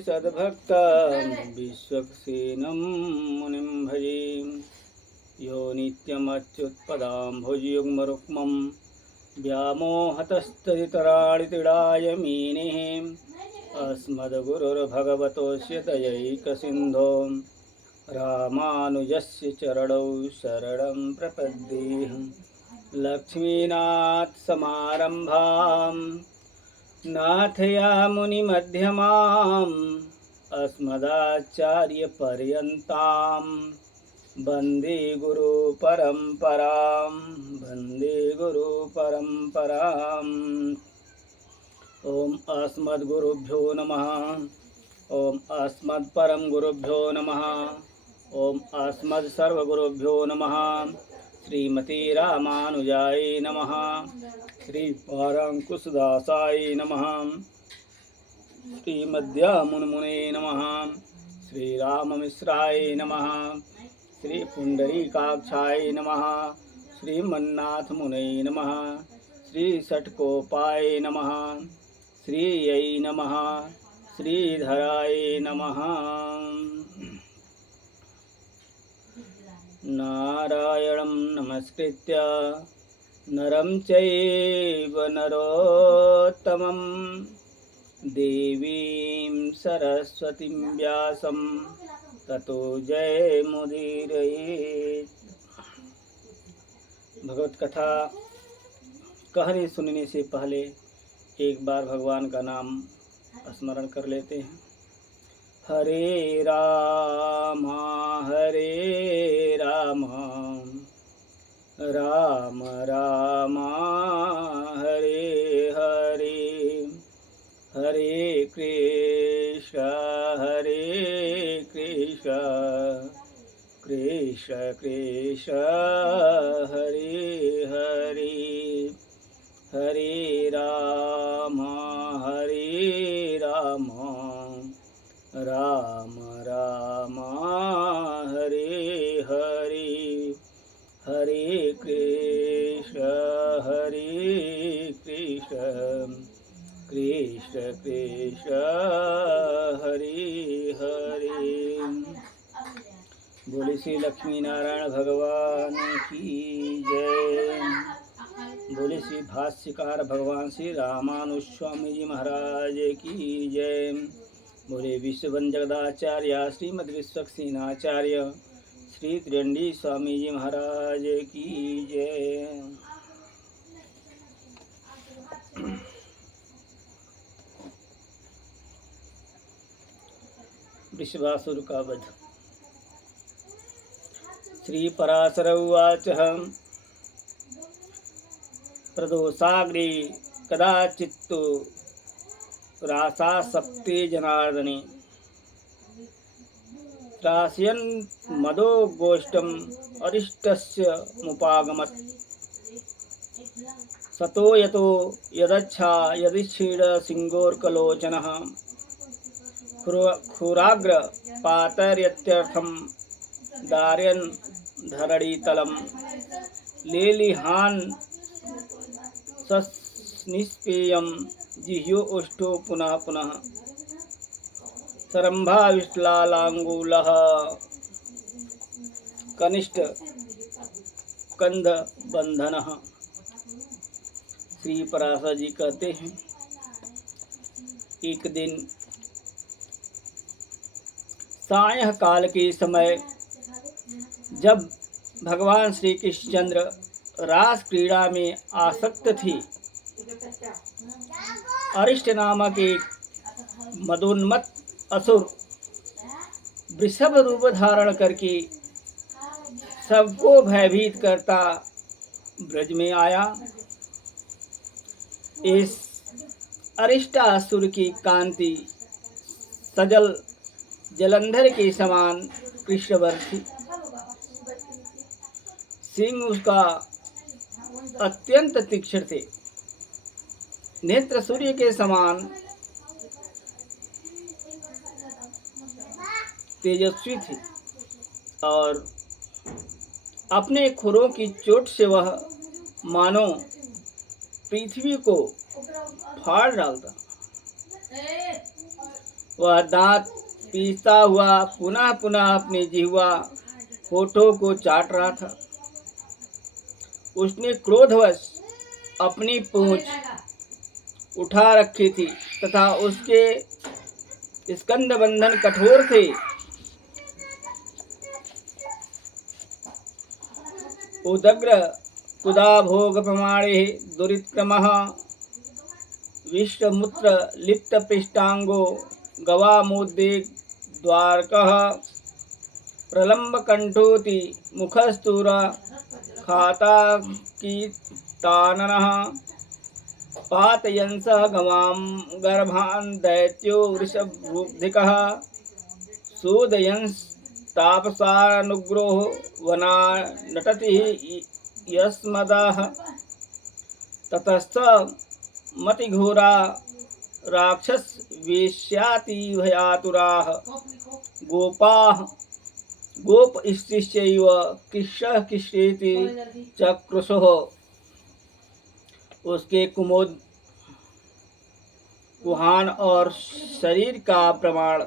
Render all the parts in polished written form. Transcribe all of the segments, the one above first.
सद्भक्तं विश्वक्सेनं मुनिं भजे। यो नित्यमच्युत्पदाम्भुजयुग्मरुक्मं व्यामोहतस्तदितराणि तृणाय मेने। अस्मद्गुरुर्भगवतोऽस्य दयैकसिन्धो रामानुजस्य चरणौ शरणं प्रपद्ये। लक्ष्मीनाथसमारम्भां नाथयामुनिमध्यमाम् अस्मदाचार्यपर्यन्तां वन्दे गुरुपरम्परां वन्दे गुरुपरम्पराम्। ॐ अस्मद्गुरुभ्यो नमः। ॐ अस्मत्परम गुरुभ्यो नमः। ॐ अस्मत्सर्वगुरुभ्यो नमः। श्रीमती रामानुजाय नमः। श्रीपाराङ्कुशदासाय नमः। श्रीमद्यामुनिमुने नमः। श्रीराममिश्राय नमः। श्रीपुण्डरीकाक्षाय नमः। श्रीमन्नाथमुने नमः। श्रीषट्कोपाय नमः। श्रीयै नमः। श्रीधराय नमः। नारायणं नमस्कृत्य नरं चैव नरोत्तमं देवीं सरस्वतीं व्यासं ततो जयमुदीरयेत्। भगवत कथा कहने सुनने से पहले एक बार भगवान का नाम स्मरण कर लेते हैं। हरे राम राम राम हरे हरे, हरे कृष्ण कृष्ण कृष्ण हरे हरे, हरे राम राम राम हरे हरे, हरे कृष्ण कृष्ण कृष्ण हरे हरे। बोले श्री लक्ष्मी नारायण भगवान की जय। बोले श्री भाष्यकार भगवान श्री रामानुज स्वामी जी महाराज की जय। बोले विश्ववंजगदाचार्य श्रीमद विश्वक्सेनाचार्य श्री त्रिंडी स्वामी जी महाराज की जय। वृषभासुर का वध। श्री पराशर उवाच प्रदोषाग्रे कदाचित्तु रासासक्ते जनार्दने त्रासयन् मदो गोष्ठम् अरिष्टस्य मुपागमत्। सतो यतो यदच्छा यदिच्छीड सिंगोर्कलोचनः खुराग्र पातर्यत्यर्थं दार्यन् धरणीतलं लेलिहान् सनिष्पेयं जिह्यो उष्टो पुनः पुनः सरंभाविश्लालांगूलः कनिष्ठ कंध बंधनः। श्री पराशर जी कहते हैं, एक दिन सायंकाल के समय जब भगवान श्री कृष्णचंद्र रास क्रीड़ा में आसक्त थे, अरिष्ट नामक एक मदोन्मत्त असुर वृषभ रूप धारण करके सबको भयभीत करता ब्रज में आया। इस अरिष्टासुर की कांति सजल जलंधर के समान कृष्णवर थी। सिंह उसका अत्यंत तीक्ष्ण थे। नेत्र सूर्य के समान तेजस्वी थी और अपने खुरों की चोट से वह मानो पृथ्वी को फाड़ डालता। वह दांत पीसता हुआ पुनः पुनः अपनी जिह्वा होठों को चाट रहा था। उसने क्रोधवश अपनी पूंछ उठा रखी थी तथा उसके स्कंद बंधन कठोर थे। उदग्र कुदा भोग प्रमाणे दुरितक्रमः विश्वमूत्र लिप्त पृष्ठांगो गवामोद्वेग द्वारकः प्रलंब कंठोति मुखस्तूर खाता कीटाननः पातयंसः गवां गर्भान् दैत्यो वृषभरूपधिकः सूदयंस तापसानुग्रोह वना नटति यस्मदः ततस्थ मतिघोरा राक्षस वेश्याति भयातुराः गोपाः गोप स्त्रीश्चैव कृष्णः कृष्णेति चक्रुषुः। उसके कुमोद कुहान और शरीर का प्रमाण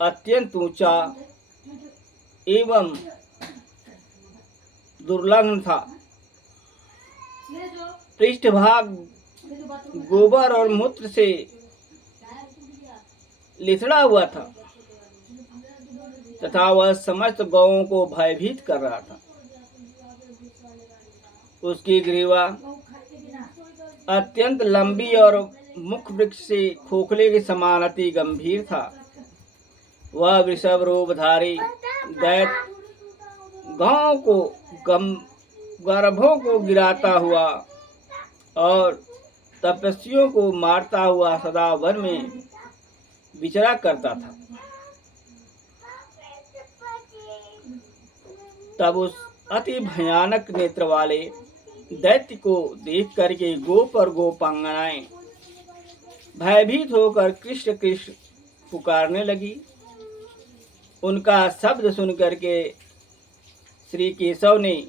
अत्यंत ऊंचा एवं दुर्लभ था। पृष्ठभाग गोबर और मूत्र से लिथड़ा हुआ था तथा वह समस्त गौओं को भयभीत कर रहा था। उसकी ग्रीवा अत्यंत लंबी और मुख वृक्ष से खोखले के समान अति गंभीर था। वह वृषभ रूपधारी दैत्य गांव को गर्भों को गिराता हुआ और तपस्वियों को मारता हुआ सदा वन में विचरा करता था। तब उस अति भयानक नेत्र वाले दैत्य को देख करके गोप और गोपांगनाएं भयभीत होकर कृष्ण कृष्ण पुकारने लगी। उनका शब्द सुन करके श्री केशव ने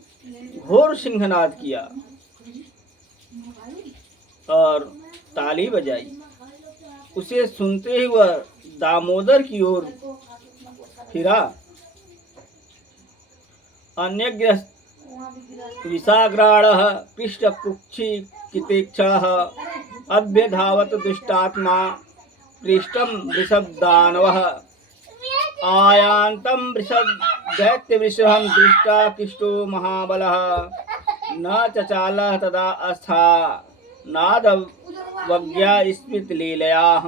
घोर सिंहनाद किया और ताली बजाई। उसे सुनते ही वह दामोदर की ओर फिरा। अन्यग्रस्त विषाग्राणः पृष्ठकुक्षिकितेक्षणः अभ्यधावत दुष्टात्मा पृष्ठं वृषभदानवः आयान्तं वृषभ दैत्यवृषभं दृष्ट्वा कृष्टो महाबलः न चचालः तदा अस्था नादवज्ञा स्मितलीलयाः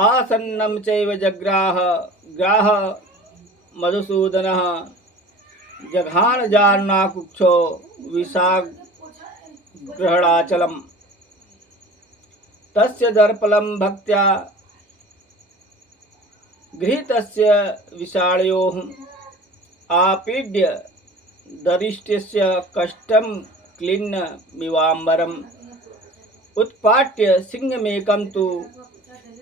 आसन्नं चैव जग्राह ग्राह मधुसूदनः जघान जान्नाकुक्षो विषाग्रहणाचलम् तस्य दर्पलं भक्त्या गृहीतस्य विषाणयोः आपीड्य दरिष्ट्यस्य कष्टं क्लिन्नमिवाम्बरम् उत्पाट्य सिंहमेकं तु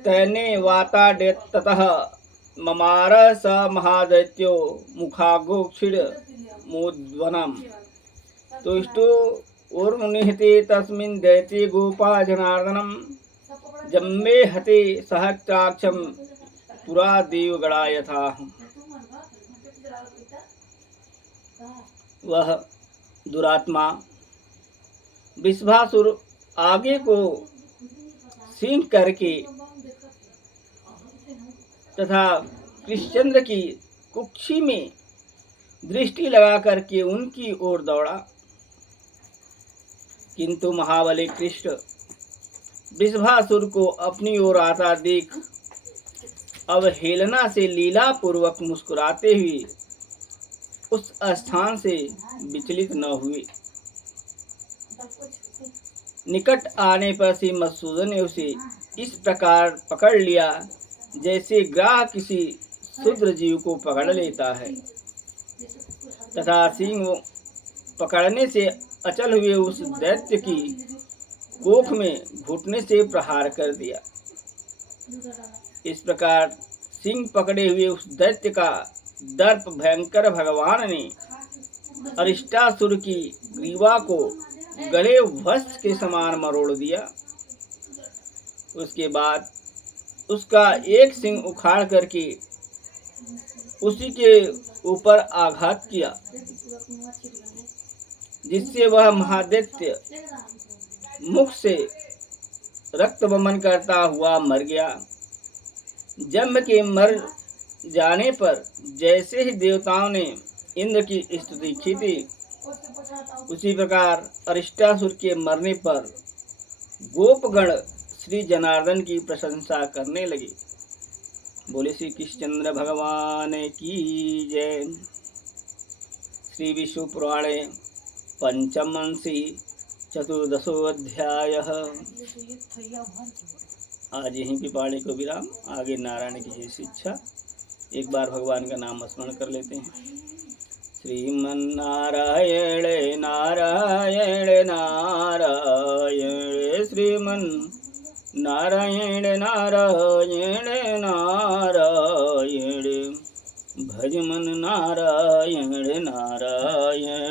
तैने वाताड्यततः ममार स महादैत्यो मुखागोक्षिड मोद्वनम् तुष्टो ऊर्मुनिहते तस्मिन् दैत्ये गोपा जनार्दनम् जम्मे हते सहस्राक्षं पुरा देवगणा यथा। वह दुरात्मा वृषभासुर आगे को सिंह करके तथा कृष्णचंद्र की कुक्षी में दृष्टि लगा करके उनकी ओर दौड़ा, किंतु महाबली कृष्ण वृषभासुर को अपनी ओर आता देख अवहेलना से लीला पूर्वक मुस्कुराते हुए उस स्थान से विचलित न हुए। निकट आने पर श्री मधुसूदन ने उसे इस प्रकार पकड़ लिया जैसे ग्राह किसी शूद्र जीव को पकड़ लेता है तथा सिंह पकड़ने से अचल हुए उस दैत्य की कोख में घुटने से प्रहार कर दिया। इस प्रकार सिंह पकड़े हुए उस दैत्य का दर्प भयंकर भगवान ने अरिष्टासुर की ग्रीवा को गले वस्त्र के समान मरोड़ दिया। उसके बाद उसका एक सिंह उखाड़ करके उसी के ऊपर आघात किया, जिससे वह महादैत्य मुख से रक्त बमन करता हुआ मर गया। जम्ब के मर जाने पर जैसे ही देवताओं ने इंद्र की स्तुति की थी, उसी प्रकार अरिष्टासुर के मरने पर गोपगण श्री जनार्दन की प्रशंसा करने लगे। बोले श्री कृष्णचंद्र भगवान की जय। श्री विष्णु पुराणे पंचमंसी चतुर्दशोऽध्यायः। आज यहीं पे पाढ़े को विराम। आगे नारायण की जैसी इच्छा। एक बार भगवान का नाम स्मरण कर लेते हैं। श्रीमन्नारायण नारायण नारायण, श्रीमन्नारायण नारायण नारायण, भज मन नारायण नारायण।